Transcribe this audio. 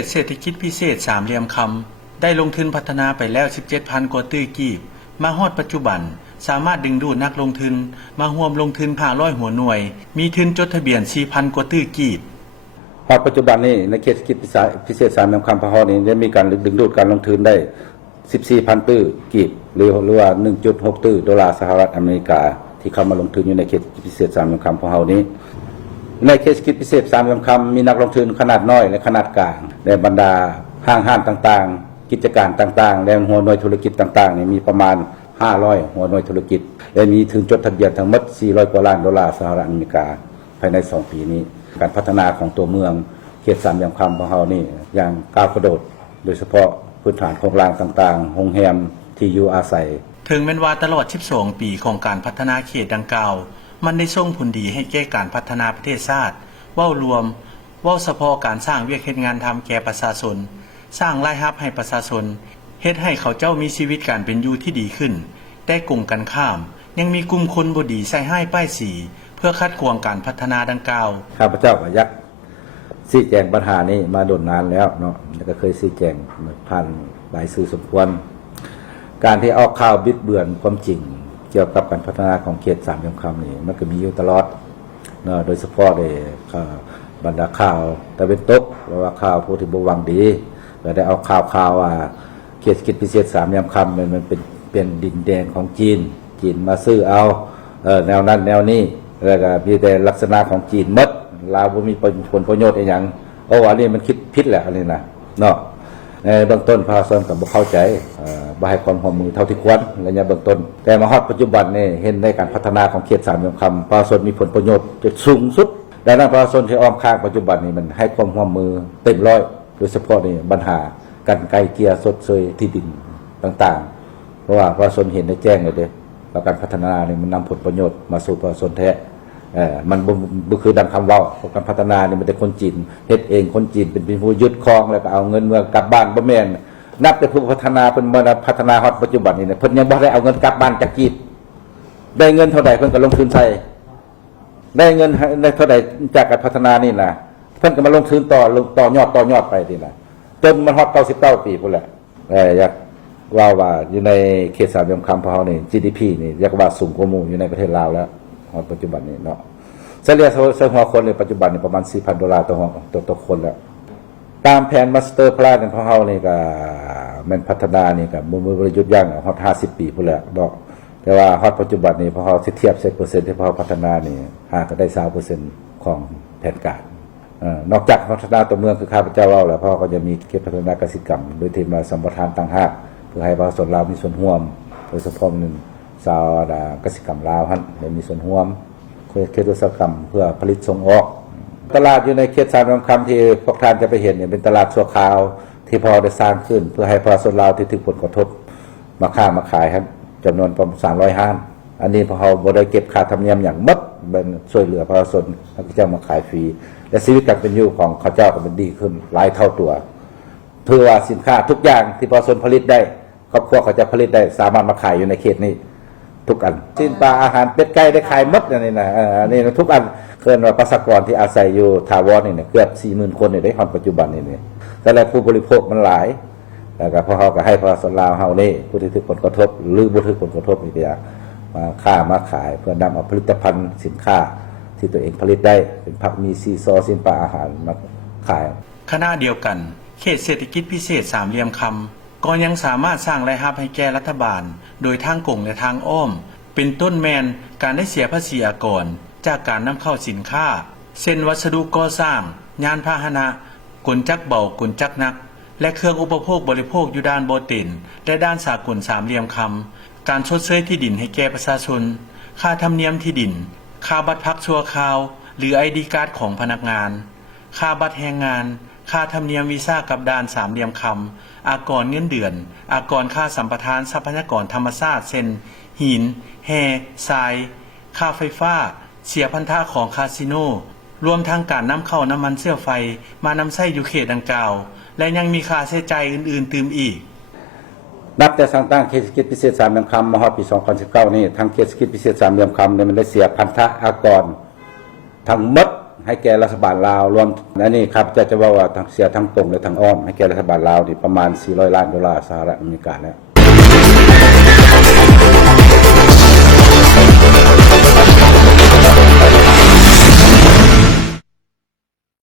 ตเศรษฐกิจพิเศษสามเหลี่ยมคำได้ลงทุนพัฒนาไปแล้ว 17,000 กว่าตื้อกีบมาฮอดปัจจุบันสามารถดึงดูดนักลงทุนมาร่วมลงทุน500หัวหน่วยมีทุนจดทะเบียน 4,000 กว่าตื้อกีบฮอดปัจจุบันนี้ในเขตเศรษฐกิจพิเศษสามเหลี่ยมคำพะฮอนี้ได้มีการดึงดูดการลงทุนได้ 14,000 ตื้อกีบหรือว่า 1.6 ตื้อดอลลาร์สหรัฐอเมริกาที่เข้ามาลงทุนอยู่ในเขตพิเศษสามเหลี่ยมคำพะฮอนี้ในเขตเศรษฐกิจพิเศษสามเหลี่ยมคำมีนักลงทุนขนาดน้อยและขนาดกลางในบรรดาห้างต่างๆกิจการต่างๆและหัวหน่วยธุรกิจต่างๆนี่มีประมาณ500หัวหน่วยธุรกิจและมีถึงจดทะเบียนทั้งหมด400 กว่าล้านดอลลาร์สหรัฐอเมริกาภายใน2ปีนี้การพัฒนาของตัวเมืองเขตสามเหลี่ยมคำของเรานี่อย่างก้าวกระโดดโดยเฉพาะพื้นฐานโครงสร้างต่างๆโรงแรมที่อยู่อาศัยถึงแม้ว่าตลอด12ปีของการพัฒนาเขตดังกล่าวมันได้ส่งผลดีให้แก่การพัฒนาประเทศชาติเว้ารวมเว้าเฉพาะการสร้างเวียกเฮ็ดงานทำแก่ประชาชนสร้างรายรับให้ประชาชนเฮ็ดให้เขาเจ้ามีชีวิตการเป็นอยู่ที่ดีขึ้นแต่กลุ่มกันข้ามยังมีกลุ่มคนบ่ดีใส่ให้ป้ายสีเพื่อคัดขวางการพัฒนาดังกล่าวข้าพเจ้าก็ยักชี้แจงปัญหานี้มาโดนนานแล้วเนาะแล้วก็เคยชี้แจงผ่านหลายสื่อสมควรการที่ออกข่าวบิดเบือนความจริงเกี่ยวกับการพัฒนาของเขตสามเหลี่ยมคำนี่มันก็มีอยู่ตลอดเนาะโดยเฉพาะในบรรดาข่าวแต่เป็นตกหรือว่าข่าวผู้ที่บ่หวังดีก็ได้เอาข่าวว่าเขตเศรษฐกิจพิเศษสามเหลี่ยมคำมันเป็นดินแดนของจีนมาซื้อเอาแนวนั้นแนวนี้แล้วก็มีแต่ลักษณะของจีนหมดลาวบ่มีผลประโยชน์อีหยังอันนี้มันคิดผิดแหละอันนี้นะเนาะในเบื้องต้นประชาชนก็บ่เข้าใจบ่ให้ความร่วมมือเท่าที่ควรระยะเบื้องต้นแต่มาฮอดปัจจุบันนี่เห็นในการพัฒนาของเขตสามเหลี่ยมคำประชาชนมีผลประโยชน์จนสูงสุดดังนั้นประชาชนที่อ้อมข้างปัจจุบันนี่มันให้ความร่วมมือเต็มร้อยโดยเฉพาะในปัญหาการไกลเกลี่ยชดเชยที่ดินต่างๆเพราะว่าประชาชนเห็นได้แจ้งเลยเด้ว่าการพัฒนานี่มันนำผลประโยชน์มาสู่ประชาชนแท้มันบ่คือดังคำเว้าการพัฒนานี่มันแต่คนจีนเฮ็ดเองคนจีนเป็นผู้ยึดครองแล้วก็เอาเงินเมืองกลับบ้านบ่แม่นนับแต่ผู้พัฒนาเพิ่นบ่ได้พัฒนาฮอดปัจจุบันนี่เพิ่นยังบ่ได้เอาเงินกลับบ้านจากจีนได้เงินเท่าใดเพิ่นก็ลงทุนใส่ได้เงินได้เท่าใดจากการพัฒนานี่นะเพิ่นก็มาลงทุนต่อยอดไปนี่นะจนมันฮอด99ปีพุ่นแหละอยากว่าอยู่ในเขตสามเหลี่ยมคำพะเฮานี่ GDP นี่อยากว่าสูงกว่าหมู่อยู่ในประเทศลาวแล้วปัจจุบันนี้เนาะเฉลี่ยหัวคนในปัจจุบันนี่ประมาณ 4,000 ดอลลาร์ต่อคนแล้วตามแผนมาสเตอร์แพลนของเฮานี่ก็แม่นพัฒนานี่ก็บ่ได้หยุดยั้งฮอด50 ปีพุ่นแล้วเนาะแต่ว่าฮอดปัจจุบันนี้พอเฮาสิเทียบใส่เปอร์เซ็นต์ที่พอพัฒนานี่ก็ได้ 20% ของแผนการนอกจากพัฒนาตัวเมืองคือข้าพเจ้าเว้าแล้วพอก็จะมีเขตพัฒนาเกษตรกรรมโดยที่มาสัมปทานต่างหากเพื่อให้ประชาชนลาวมีส่วนร่วมโดยเฉพาะชาวเกษตรกรรมลาวหั่นได้มีส่วนร่วมเขตอุตสาหกรรมเพื่อผลิตส่งออกตลาดอยู่ในเขตสามเหลี่ยมคำที่พวกท่านจะไปเห็นเนี่ยเป็นตลาดชั่วคราวที่พอได้สร้างขึ้นเพื่อให้ประชาชนลาวที่ถูกผลกระทบมาค้ามาขายครับจำนวนประมาณ300ห้างอันนี้พอเขาบ่ได้เก็บค่าธรรมเนียมอย่างมัดเป็นช่วยเหลือประชาชนแล้วก็จะมาขายฟรีและชีวิตการเป็นอยู่ของเขาเจ้าก็มันดีขึ้นหลายเท่าตัวเพื่อว่าสินค้าทุกอย่างที่ประชาชนผลิตได้ครอบครัวเขาจะผลิตได้สามารถมาขายอยู่ในเขตนี้ทุกอันสินปลาอาหารเป็ดไก่ได้ขายหมดนี่นะนี่ทุกอันเกินว่าประชากรที่อาศัยอยู่ถาวรนี่เกือบ 40,000 คนได้ฮอดปัจจุบันนี่แต่แล้วผู้บริโภคมันหลายแล้วก็พอเฮาก็ให้ประชาชนลาวเฮานี่ผู้ที่ถูกผลกระทบหรือบ่ถูกผลกระทบนี่ก็มาค้ามาขายเพื่อนำเอาผลิตภัณฑ์สินค้าที่ตัวเองผลิตได้เป็นผักมีซีซอสินปลาอาหารมาขายขณะเดียวกันเขตเศรษฐกิจพิเศษสามเหลี่ยมคำก็ยังสามารถสร้างรายรับให้แก่รัฐบาลโดยทางกงและทางอ้อมเป็นต้นแมนการได้เสียภาษีอากรจากการนำเข้าสินค้าเช่นวัสดุก่อสร้างยานพาหนะกลจักรเบากลจักรหนักและเครื่องอุปโภคบริโภคอยู่ด้านบ่ตินและด้านสากลสามเหลี่ยมคำการชดเชยที่ดินให้แก่ประชาชนค่าธรรมเนียมที่ดินค่าบัตรพักชั่วคราวหรือ ID การ์ดของพนักงานค่าบัตรแรงงานค่าธรรมเนียมวีซ่ากับด้านสามเหลี่ยมคำอากรเงินเดือนอากรค่าสัมปทานทรัพยากรธรรมชาติเช่นหินแร่ทรายค่าไฟฟ้าเสียพันธะของคาสิโนรวมทั้งการนำเข้าน้ำมันเชื้อไฟมานำใช้อยู่เขตดังกล่าวและยังมีค่าใช้จ่ายอื่นๆเติมอีกนับแต่สร้างตั้งเขตเศรษฐกิจพิเศษสามเหลี่ยมคำมาฮอดปี 2019 นี่ทางเขตเศรษฐกิจพิเศษสามเหลี่ยมคำเนี่ยมันได้เสียพันธะอากรทั้งหมด ให้แก่รัฐบาลลาวรวมและนี่ครับจะว่าทางเสียทั้งตรงและทางอ้อมให้แก่รัฐบาลลาวนี่ประมาณ$400 ล้านสหรัฐอเมริกาแล้ว